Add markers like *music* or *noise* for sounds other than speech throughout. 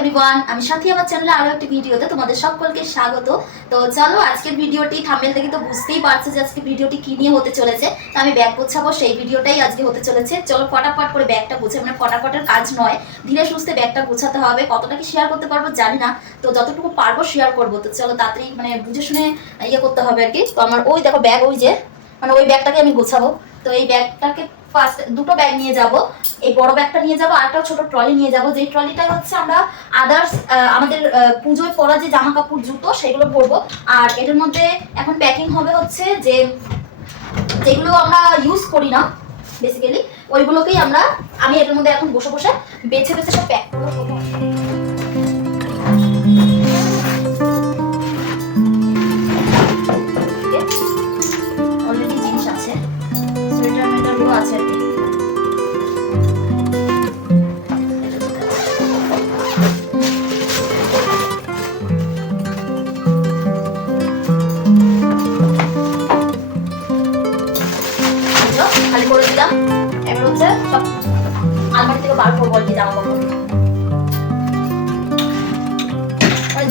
Everyone আমি সাথী আমার চ্যানেলে আরও একটি ভিডিওতে তোমাদের সকলকে স্বাগত। তো চলো, আজকের ভিডিওটি থাম্বনেল থেকে তো বুঝতেই পারছ যে আজকে ভিডিওটি কি নিয়ে হতে চলেছে। তো আমি ব্যাগ গোছাবো, সেই ভিডিওটাই আজকে হতে চলেছে। চলো, ফটাফট করে ব্যাগটা গুছে মানে ফটাফটের কাজ নয়। ধীরে সুস্থে ব্যাগটা গোছাতে হবে। কতটা কি শেয়ার করতে পারব জানি না, তো যতটুকু পারব শেয়ার করব। তো চলো, তাড়াতাড়ি মানে বুঝে শুনে ইয়ে করতে হবে আর কি। তো আমার ওই দেখো ব্যাগ ওই যে মানে ওই ব্যাগটাকে আমি গোছাবো। তো এই ব্যাগটাকে ফার্স্ট দুটো ব্যাগ নিয়ে যাব। এই বড় ব্যাগটা নিয়ে যাব আর একটা ছোট ট্রলি নিয়ে যাব। যেই ট্রলিটা হচ্ছে আমরা আদার্স আমাদের পুজোয় পরা যে জামা কাপড় জুতো, সেগুলো পরবো। আর এটার মধ্যে এখন প্যাকিং হবে হচ্ছে যে, যেগুলো আমরা ইউজ করি না বেসিক্যালি ওইগুলোকেই আমরা, আমি এটার মধ্যে এখন বসে বসে বেছে বেছে সব প্যাক করব আছে? খালি করে দিলাম। এবার হচ্ছে সব আলমারি থেকে বার করব আর কি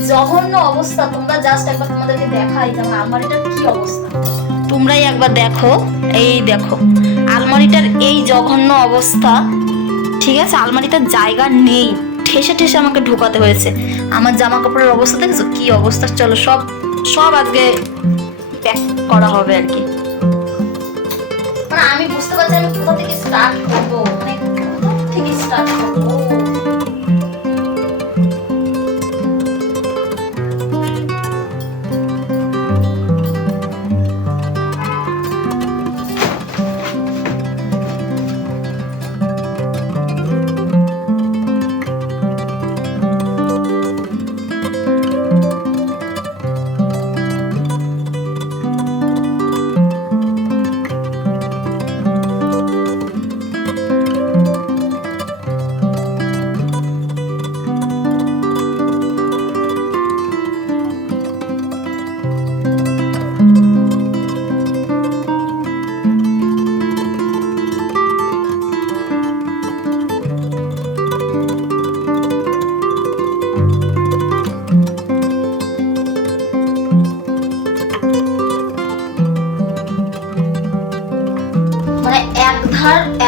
জঘন্য অবস্থা, তোমরা জাস্ট একবার তোমাদেরকে দেখাই যে আমার আলমারিটার কি অবস্থা। তোমরাই একবার দেখো, এই দেখো। আলমারিটার এই জঘন্য অবস্থা। ঠিক আছে, আলমারিটার জায়গা নেই। ঠেসে ঠেসে আমাকে ঢোকাতে হয়েছে। আমার জামা কাপড়ের অবস্থা দেখেছ? কি অবস্থা? চলো, সব সব আজকে প্যাক করা হবে আর কি। আমি বুঝতে পারছি আমি কোথা থেকে স্টার্ট করব। মানে কোথা থেকে স্টার্ট করব?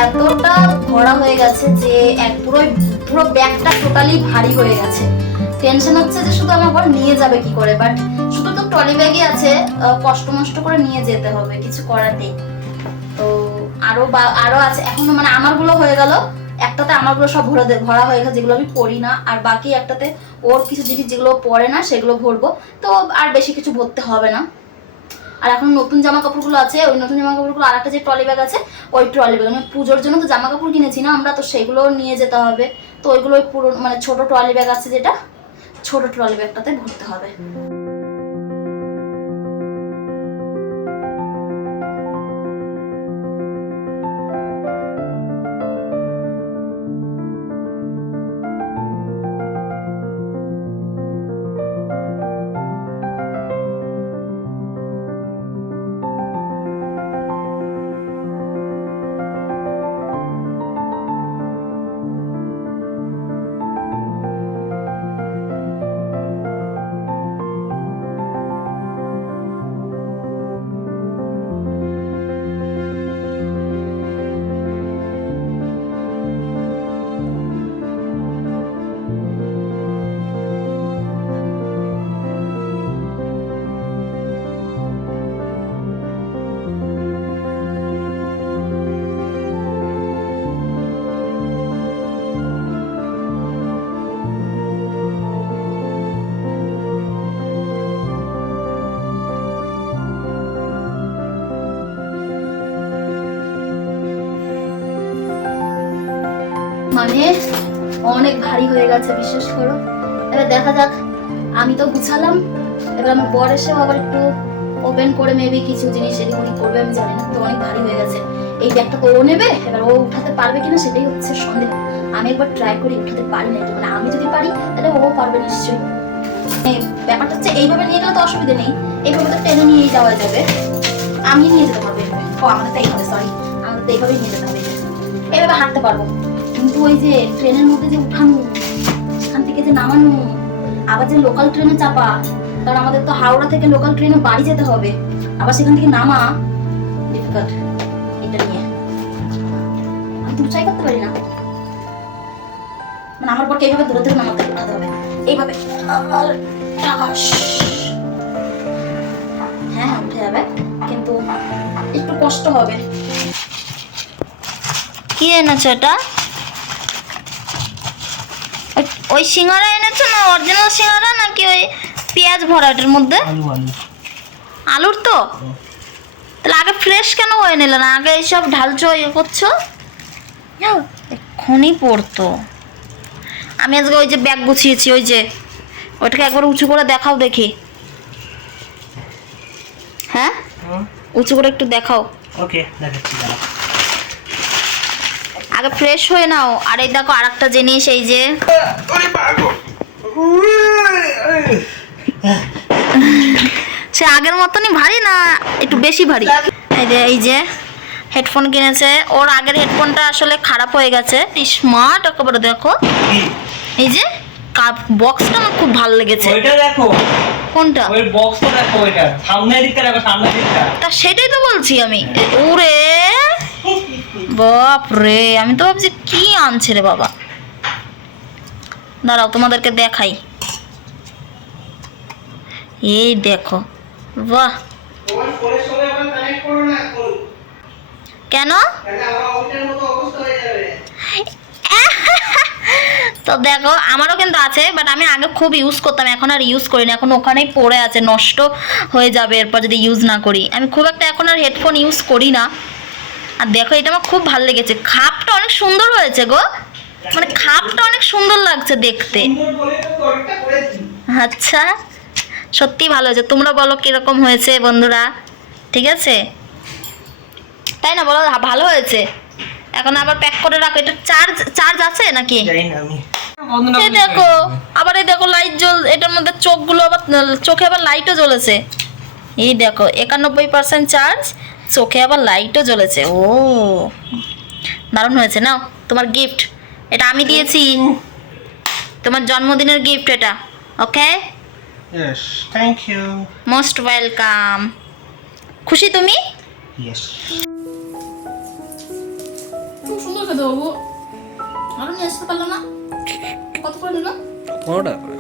এতটা ভরা হয়ে গেছে যে এক পুরো পুরো ব্যাগটা টোটালি ভারী হয়ে গেছে। টেনশন হচ্ছে যে শুধু আমার নিয়ে যাবে কি করে বাট শুধু তো ট্রলি ব্যাগই আছে কষ্ট মষ্ট করে নিয়ে যেতে হবে, কিছু করার নেই। তো আরও বা, আরও আছে, এখনও মানে আমারগুলো হয়ে গেল, একটাতে আমারগুলো সব ভরা ভরা হয়ে গেছে, যেগুলো আমি পড়ি না, আর বাকি একটাতে ওর কিছু জিনিস যেগুলো পরে না, সেগুলো ভরবো, তো আর বেশি কিছু ভরতে হবে না। আর এখন নতুন জামা কাপড়গুলো আছে, ওই নতুন জামা কাপড়গুলো আর একটা যে ট্রলি ব্যাগ আছে, ওই ট্রলি ব্যাগ মানে পুজোর জন্য তো জামা কাপড় কিনেছি না আমরা, তো সেগুলো নিয়ে যেতে হবে। তো ওইগুলো ওই পুরো মানে ছোট ট্রলি ব্যাগ আছে যেটা, ছোট ট্রলি ব্যাগটাতে ভরতে হবে। মানে অনেক ভারী হয়ে গেছে, বিশ্বাস করো। এবার দেখা যাক, আমি তো গুছালাম। এবার আমার বর এসেও আবার একটু ওপেন করে মেবি কিছু জিনিস এদিক ওদিক করবে, আমি জানি না, তো অনেক ভারী হয়ে গেছে। এই ব্যাগটা তো ও নেবে, এবার ও উঠাতে পারবে কিনা সেটাই হচ্ছে সন্দেহ। আমি একবার ট্রাই করি উঠাতে পারি না মানে আমি যদি পারি, তাহলে ও পারবে নিশ্চয়ই। ব্যাপারটা হচ্ছে এইভাবে নিয়ে গেলে তো অসুবিধা নেই, এইভাবে তো টেনে নিয়েই যাওয়া যাবে। আমি নিয়ে যেতে পারব। ও, আমাদের তাই হবে সরি আমাদের তো এইভাবেই নিয়ে যেতে হবে। এইভাবে হাঁটতে পারব। কিন্তু ওই যে ট্রেনের মধ্যে যে উঠানো শান্তি থেকে যে নামানো, আবার যে লোকাল ট্রেনে চাপা, কারণ আমাদের তো হাওড়া থেকে লোকাল ট্রেনে বাড়ি যেতে হবে, আবার সেখান থেকে নামা ডিফিকাল্ট এটা নিয়ে। আমি তো চাই করতে পারি না। মানে আমার পরকে এইভাবে দূরে দূরে নামাতে নামাতে হবে এইভাবে টাস। হ্যাঁ উঠে যাবে, কিন্তু একটু কষ্ট হবে। কি এনেছো এটা? ওই- সিঙ্গারা এনেছো না? অরিজিনাল সিঙ্গারা নাকি ওই পেঁয়াজ ভরাটের মধ্যে? আলু আলু। আলুর তো? তাহলে আগে ফ্রেশ কেন হয়ে নিলে না? আগে এইসব ঢালছো ইয়ে করছ? এক্ষুনি পড়তো। আমি আজকে ওই যে ব্যাগ গুছিয়েছি ওই যে ওইটাকে একবার উঁচু করে দেখাও দেখি। হ্যাঁ? উঁচু করে একটু দেখাও। ওকে দেখাচ্ছি। আগে ফ্রেশ হয়ে নাও। আর এই দেখো আর একটা জিনিস এই যে। সে আগের মতনই ভারী না একটু বেশি ভারী? এই যে এই যে হেডফোন কিনেছে। ওর আগের হেডফোনটা আসলে খারাপ হয়ে গেছে। স্মার্ট একেবারে দেখো। এই যে কাপ বক্সটা আমার খুব ভালো লেগেছে। ওইটা দেখো। কোনটা? ওই বক্সটা দেখো ওইটা। সামনের দিকটা দেখো সামনের দিকটা। তা সেটাই তো বলছি আমি। ওরে বাপ রে, আমি তো ভাবছি কি আনছে রে বাবা। দাঁড়াও, তোমাদেরকে দেখাই। এই দেখো, বাহ। কেন? *laughs* তো দেখো, আমারও কিন্তু আছে বাট আমি আগে খুব ইউজ করতাম, এখন আর ইউজ করি না এখন ওখানেই পড়ে আছে, নষ্ট হয়ে যাবে, এরপর যদি ইউজ না করি। আমি খুব একটা এখন আর হেডফোন ইউজ করি না। আর দেখো এটা আমার খুব ভালো লেগেছে। খাপটা অনেক সুন্দর হয়েছে গো। মানে খাপটা অনেক সুন্দর লাগছে দেখতে। আচ্ছা সত্যি ভালো হয়েছে। তোমরা বলো কীরকম হয়েছে বন্ধুরা ঠিক আছে? তাই না বলো? ভালো হয়েছে? এখন আবার প্যাক করে রাখো। এটা চার্জ চার্জ আছে নাকি? জানি না আমি। বন্ধ না এই দেখো আবার এই দেখো লাইট জ্বল এটার মধ্যে চোখগুলো আবার চোখে আবার লাইটও জ্বলেছে। এই দেখো একানব্বই পার্সেন্ট চার্জ চোখে আবার লাইটও জ্বলেছে। ও দারুণ হয়েছে নাও তোমার গিফট এটা আমি দিয়েছি। তোমার জন্মদিনের গিফট এটা okay thank you. Most welcome খুশি তুমি. খুব সুন্দর খেতে বাবু আরও নিয়ে আসতে পারল না? কত করে নিল? পনেরো টাকা করে।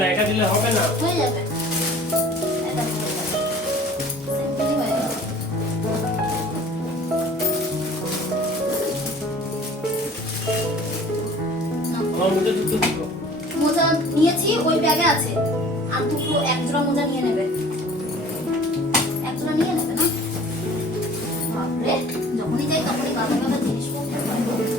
না, এটা দিলে হবে না। হয়ে যাবে। মোজা নিয়েছি ওই ব্যাগে আছে। আর দুটো এক জোড়া মোজা নিয়ে নেবে। এক জোড়া নিয়ে নেবে না? বাপরে যখনই যাই তখনই গাদা জিনিসপত্র। পাই গো।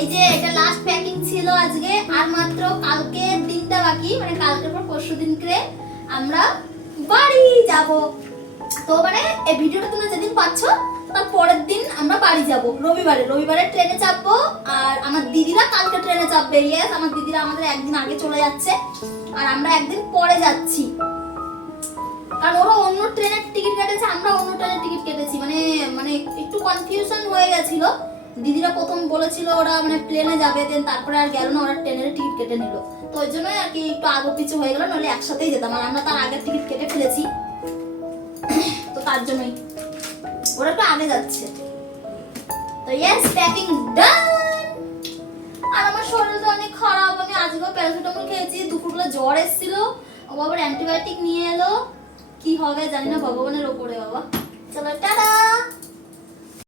এই যে এটা লাস্ট প্যাকিং ছিল আজকে, আর মাত্র কালকে দিনটা বাকি মানে কালকের পর পরশু দিন দিনকে আমরা বাড়ি যাব। তো মানে এই ভিডিওটা তোমরা যেদিন পাচ্ছ, তার পরের দিন আমরা বাড়ি যাব, রবিবারে। রবিবারে ট্রেনে চাপবো আর আমার দিদিরা কালকে ট্রেনে চাপবে ইয়েস আমার দিদিরা আমাদের একদিন আগে চলে যাচ্ছে, আর আমরা একদিন পরে যাচ্ছি। কারণ ওরা অন্য ট্রেনের টিকিট কেটেছে, আমরা অন্য ট্রেনের টিকিট কেটেছি। মানে মানে একটু কনফিউশন হয়ে গেছিল। দিদিরা প্রথম বলেছিল ওরা মানে প্লেনে যাবে দেন তারপরে আর গেল না, ওরা ট্রেনের টিকিট কেটে নিল। তো ওই জন্যই আর কি একটু আগে পিছু হয়ে গেল, নাহলে একসাথেই যেতাম। আর আমরা তার আগের টিকিট কেটে ফেলেছি। তো তার জন্যই। ওরা একটু আগে যাচ্ছে। তো ইয়েস প্যাকিং ডান আর আমার শরীরটা অনেক খারাপ। আমি আজকেও প্যারাসিটামল খেয়েছি, দুপুরবেলা জ্বর এসেছিল। বাবার অ্যান্টিবায়োটিক নিয়ে এলো। কি হবে জানি না, ভগবানের ওপরে বাবা। চলো, টাটা!